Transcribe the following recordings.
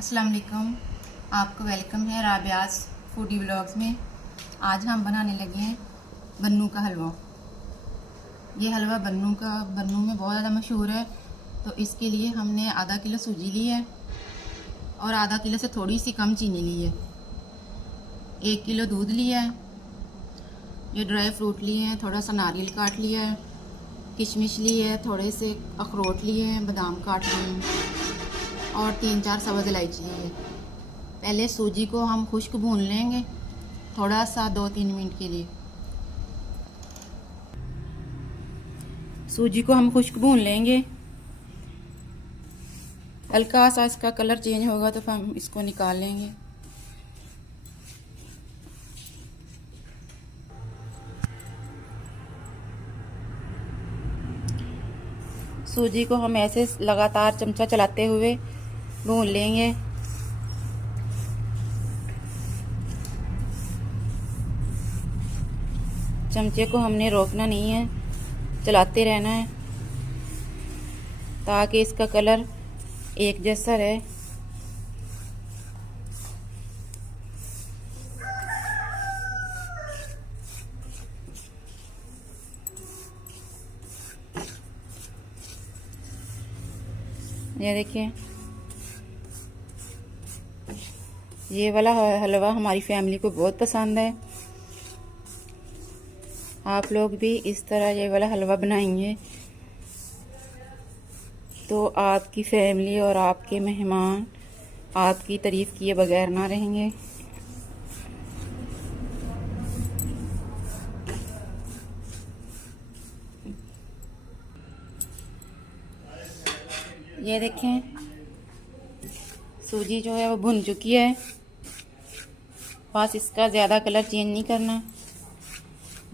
अस्सलाम वालेकुम। आपको वेलकम है राबियाज़ फूडी व्लॉग्स में। आज हम बनाने लगे हैं बन्नू का हलवा। ये हलवा बन्नू में बहुत ज़्यादा मशहूर है। तो इसके लिए हमने आधा किलो सूजी ली है और आधा किलो से थोड़ी सी कम चीनी ली है। 1 किलो दूध लिया है। ये ड्राई फ्रूट लिए हैं, थोड़ा सा नारियल काट लिया है, किशमिश ली है, थोड़े से अखरोट लिए हैं, बादाम काट लिए हैं और 3-4 सब्ज़ इलायची ली है। पहले सूजी को हम खुश्क भून लेंगे थोड़ा सा 2-3 मिनट के लिए। सूजी को हम खुश्क भून लेंगे। हल्का सा इसका कलर चेंज होगा तो फिर हम इसको निकाल लेंगे। सूजी को हम ऐसे लगातार चमचा चलाते हुए भून लेंगे। चमचे को हमने रोकना नहीं है, चलाते रहना है ताकि इसका कलर एक जैसा रहे। ये देखिए, ये वाला हलवा हमारी फैमिली को बहुत पसंद है। आप लोग भी इस तरह ये वाला हलवा बनाएंगे तो आपकी फैमिली और आपके मेहमान आपकी तारीफ़ किए बगैर ना रहेंगे। ये देखें, सूजी जो है वो भुन चुकी है। बस इसका ज़्यादा कलर चेंज नहीं करना,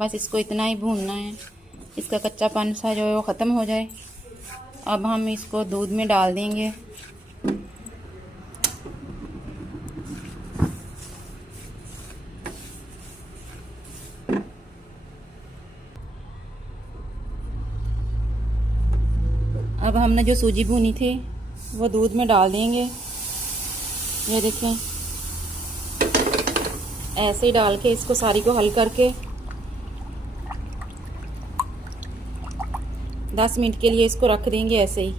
बस इसको इतना ही भूनना है, इसका कच्चापन सा जो है वो ख़त्म हो जाए। अब हम इसको दूध में डाल देंगे। अब हमने जो सूजी भूनी थी वो दूध में डाल देंगे। ये देखें, ऐसे ही डाल के इसको सारी को हल करके 10 मिनट के लिए इसको रख देंगे ऐसे ही,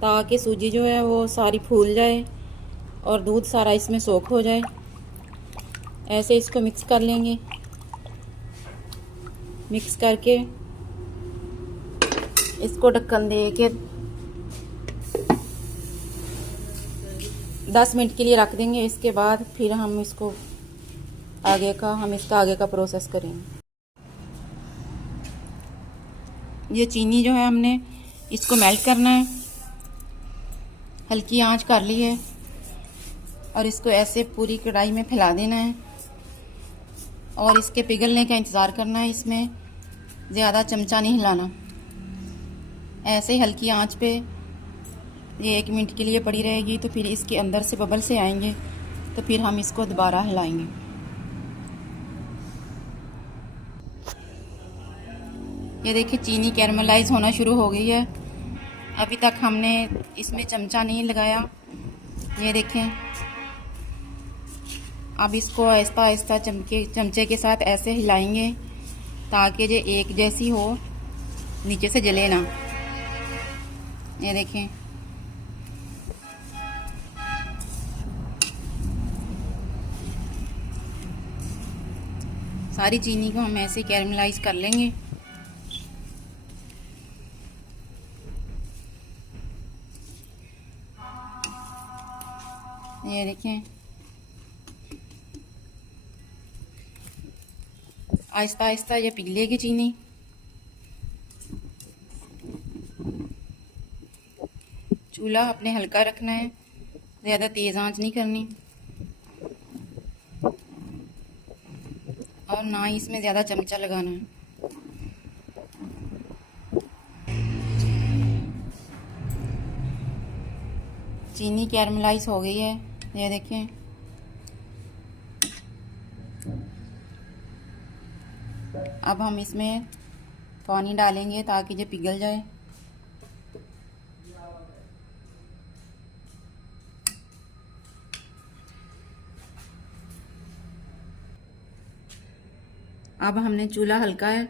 ताकि सूजी जो है वो सारी फूल जाए और दूध सारा इसमें सोख हो जाए। ऐसे इसको मिक्स कर लेंगे। मिक्स करके इसको ढक्कन दे के 10 मिनट के लिए रख देंगे। इसके बाद फिर हम इसका आगे का प्रोसेस करेंगे। ये चीनी जो है हमने इसको मेल्ट करना है। हल्की आंच कर ली है और इसको ऐसे पूरी कढ़ाई में फैला देना है और इसके पिघलने का इंतज़ार करना है। इसमें ज़्यादा चमचा नहीं हिलाना। ऐसे ही हल्की आंच पे ये 1 मिनट के लिए पड़ी रहेगी। तो फिर इसके अंदर से बबल से आएंगे तो फिर हम इसको दोबारा हिलाएंगे। ये देखिए, चीनी कैरमलाइज होना शुरू हो गई है। अभी तक हमने इसमें चमचा नहीं लगाया। ये देखें, अब इसको आहिस्ता आहिस्ता चमचे के साथ ऐसे हिलाएंगे ताकि ये एक जैसी हो, नीचे से जले ना। ये देखें, सारी चीनी को हम ऐसे कैरमलाइज कर लेंगे। ये देखें, आहिस्ता आहिस्ता ये पिघलेगी चीनी। चूल्हा अपने हल्का रखना है, ज़्यादा तेज़ आंच नहीं करनी और ना ही इसमें ज़्यादा चमचा लगाना है। चीनी कैरमलाइज हो गई है। ये देखें, अब हम इसमें पानी डालेंगे ताकि ये पिघल जाए। अब हमने चूल्हा हल्का है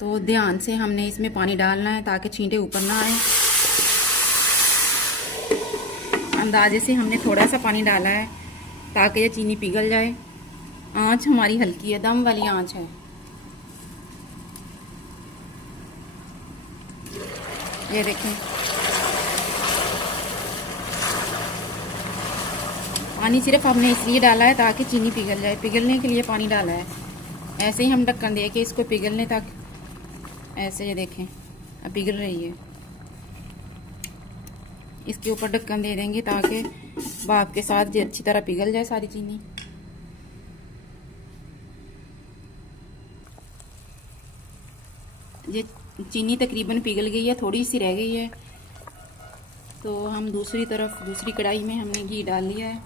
तो ध्यान से हमने इसमें पानी डालना है ताकि छींटे ऊपर ना आए। अंदाजे से हमने थोड़ा सा पानी डाला है ताकि ये चीनी पिघल जाए। आंच हमारी हल्की है, दम वाली आंच है। ये देखें, पानी सिर्फ हमने इसलिए डाला है ताकि चीनी पिघल जाए, पिघलने के लिए पानी डाला है। ऐसे ही हम ढक्कन दे के इसको पिघलने तक, ऐसे ये देखें अब पिघल रही है। इसके ऊपर ढक्कन दे देंगे ताकि भाप के साथ ये अच्छी तरह पिघल जाए सारी चीनी। ये चीनी तकरीबन पिघल गई है, थोड़ी सी रह गई है। तो हम दूसरी तरफ दूसरी कढ़ाई में हमने घी डाल लिया है।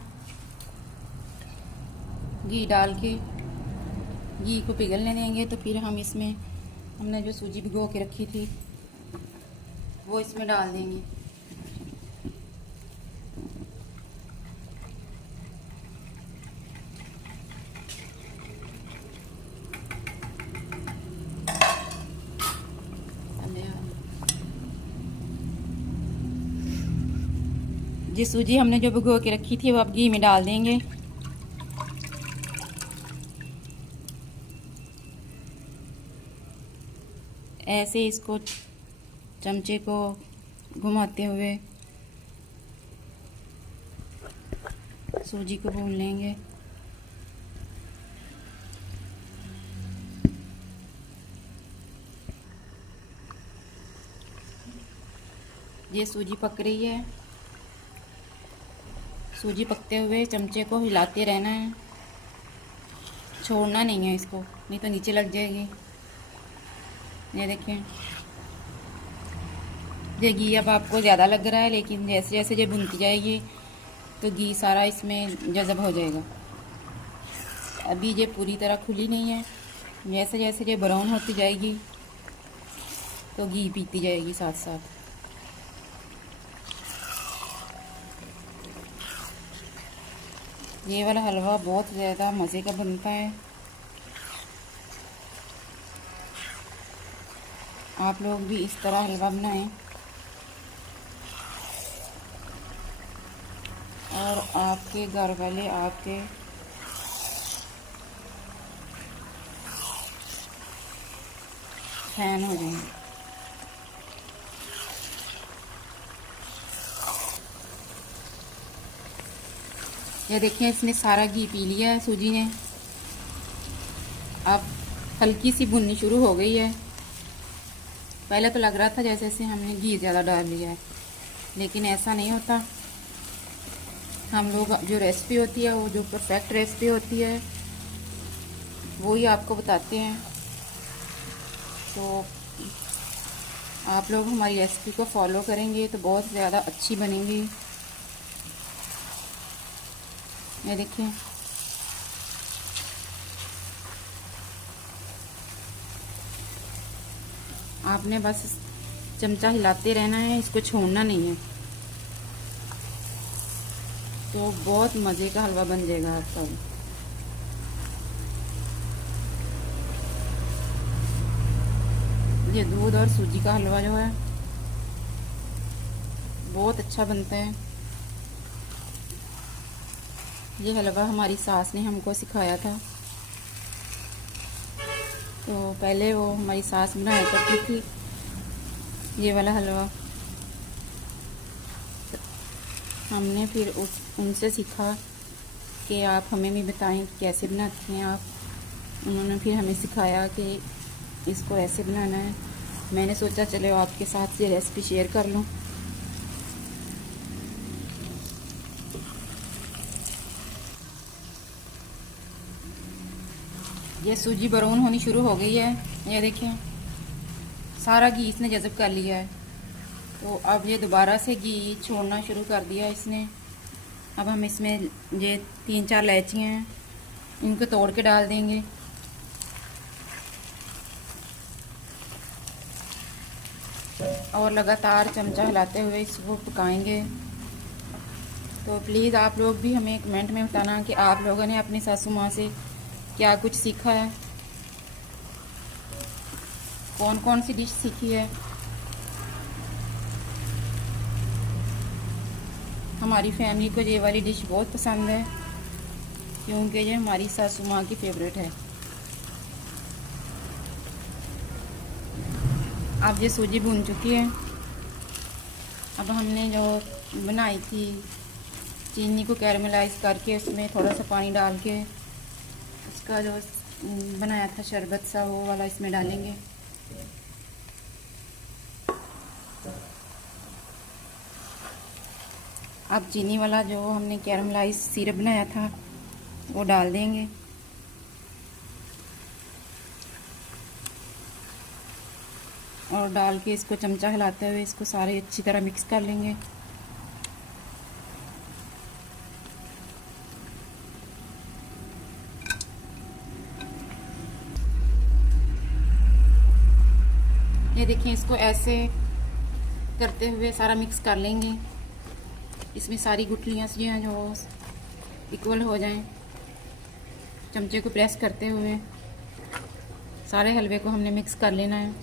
घी डाल के घी को पिघलने देंगे तो फिर हम इसमें हमने जो सूजी भिगो के रखी थी वो इसमें डाल देंगे। जी सूजी हमने जो भिगो के रखी थी वो अब घी में डाल देंगे। ऐसे इसको चमचे को घुमाते हुए सूजी को भून लेंगे। ये सूजी पक रही है। सूजी पकते हुए चमचे को हिलाते रहना है, छोड़ना नहीं है इसको, नहीं तो नीचे लग जाएगी। ये देखें, ये घी अब आपको ज़्यादा लग रहा है, लेकिन जैसे जैसे ये भुनती जाएगी तो घी सारा इसमें जज़ब हो जाएगा। अभी ये पूरी तरह खुली नहीं है, जैसे जैसे ये ब्राउन होती जाएगी तो घी पीती जाएगी साथ साथ। ये वाला हलवा बहुत ज़्यादा मज़े का बनता है। आप लोग भी इस तरह हलवा बनाएं और आपके घर वाले आपके फैन हो जाएंगे। ये देखिए, इसने सारा घी पी लिया है सूजी ने। अब हल्की सी भुननी शुरू हो गई है। पहले तो लग रहा था जैसे जैसे हमने घी ज़्यादा डाल लिया है, लेकिन ऐसा नहीं होता। हम लोग जो रेसिपी होती है, वो जो परफेक्ट रेसिपी होती है वो ही आपको बताते हैं। तो आप लोग हमारी रेसिपी को फॉलो करेंगे तो बहुत ज़्यादा अच्छी बनेंगी। ये देखिए, आपने बस चमचा हिलाते रहना है, इसको छोड़ना नहीं है, तो बहुत मज़े का हलवा बन जाएगा आपका। ये दूध और सूजी का हलवा जो है बहुत अच्छा बनता है। ये हलवा हमारी सास ने हमको सिखाया था। तो पहले वो हमारी सास बनाया करती थी ये वाला हलवा। हमने फिर उनसे सीखा कि आप हमें भी बताएं कैसे बनाती हैं आप। उन्होंने फिर हमें सिखाया कि इसको ऐसे बनाना है। मैंने सोचा चलो आपके साथ ये रेसिपी शेयर कर लूँ। ये सूजी ब्राउन होनी शुरू हो गई है। ये देखें, सारा घी इसने जज़ब कर लिया है। तो अब ये दोबारा से घी छोड़ना शुरू कर दिया इसने। अब हम इसमें ये 3-4 इलायचियाँ हैं, इनको तोड़ के डाल देंगे। और लगातार चमचा हिलाते हुए इसको पकाएंगे। तो प्लीज़ आप लोग भी हमें कमेंट में बताना कि आप लोगों ने अपनी सासू माँ से क्या कुछ सीखा है। कौन कौन सी डिश सीखी है। हमारी फैमिली को ये वाली डिश बहुत पसंद है क्योंकि ये हमारी सासू माँ की फेवरेट है। अब ये सूजी भून चुकी है। अब हमने जो बनाई थी चीनी को कैरमलाइज करके उसमें थोड़ा सा पानी डाल के उसका जो बनाया था शरबत सा वो वाला इसमें डालेंगे। अब चीनी वाला जो हमने कैरमलाइज सिरप बनाया था वो डाल देंगे। और डाल के इसको चमचा हिलाते हुए इसको सारे अच्छी तरह मिक्स कर लेंगे। ये देखिए, इसको ऐसे करते हुए सारा मिक्स कर लेंगे। इसमें सारी गुठलियाँ जो हैं जो इक्वल हो जाएं। चमचे को प्रेस करते हुए सारे हलवे को हमने मिक्स कर लेना है।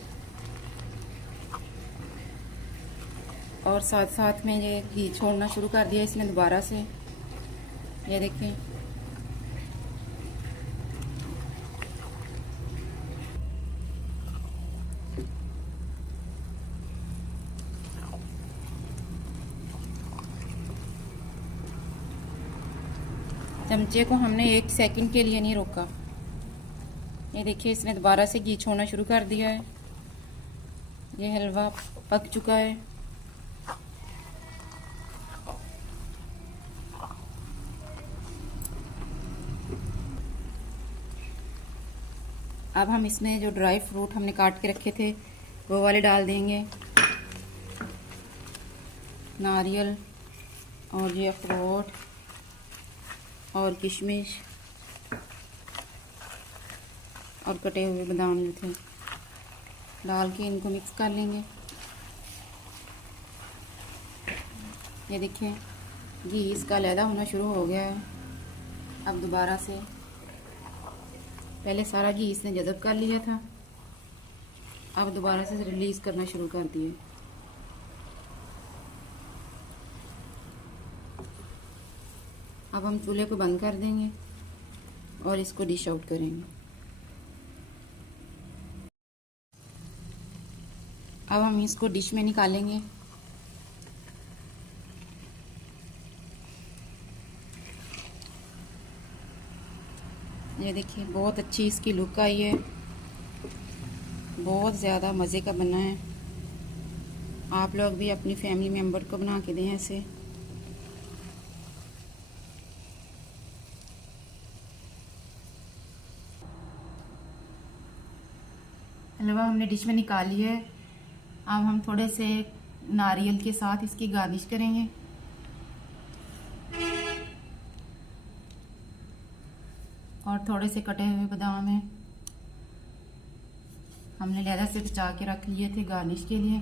और साथ साथ में ये घी छोड़ना शुरू कर दिया इसने दोबारा से। ये देखें, चमचे को हमने 1 सेकंड के लिए नहीं रोका। ये देखिए, इसने दोबारा से घी छोड़ना शुरू कर दिया है। ये हलवा पक चुका है। अब हम इसमें जो ड्राई फ्रूट हमने काट के रखे थे वो वाले डाल देंगे। नारियल और ये अखरोट और किशमिश और कटे हुए बादाम जो थे डाल के इनको मिक्स कर लेंगे। ये देखिए, घी इसका अलहदा होना शुरू हो गया है। अब दोबारा से, पहले सारा घी इसने जज़ब कर लिया था, अब दोबारा से रिलीज़ करना शुरू कर दिए। अब हम चूल्हे को बंद कर देंगे और इसको डिश आउट करेंगे। अब हम इसको डिश में निकालेंगे। ये देखिए, बहुत अच्छी इसकी लुक आई है। बहुत ज़्यादा मज़े का बना है। आप लोग भी अपनी फैमिली मेम्बर को बना के दें ऐसे। हलवा हमने डिश में निकाल लिया है। अब हम थोड़े से नारियल के साथ इसकी गार्निश करेंगे। और थोड़े से कटे हुए बादाम हैं, हमने लहदा से बचा के रख लिए थे गार्निश के लिए।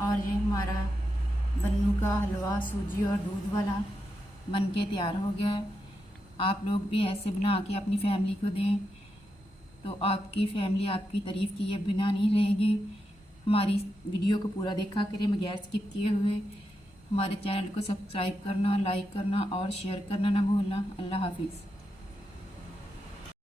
और ये हमारा बन्नू का हलवा सूजी और दूध वाला बनके तैयार हो गया है। आप लोग भी ऐसे बना के अपनी फैमिली को दें तो आपकी फैमिली आपकी तारीफ़ किए बिना नहीं रहेगी। हमारी वीडियो को पूरा देखा करें बगैर स्किप किए हुए। हमारे चैनल को सब्सक्राइब करना, लाइक करना और शेयर करना ना भूलना। अल्लाह हाफिज़।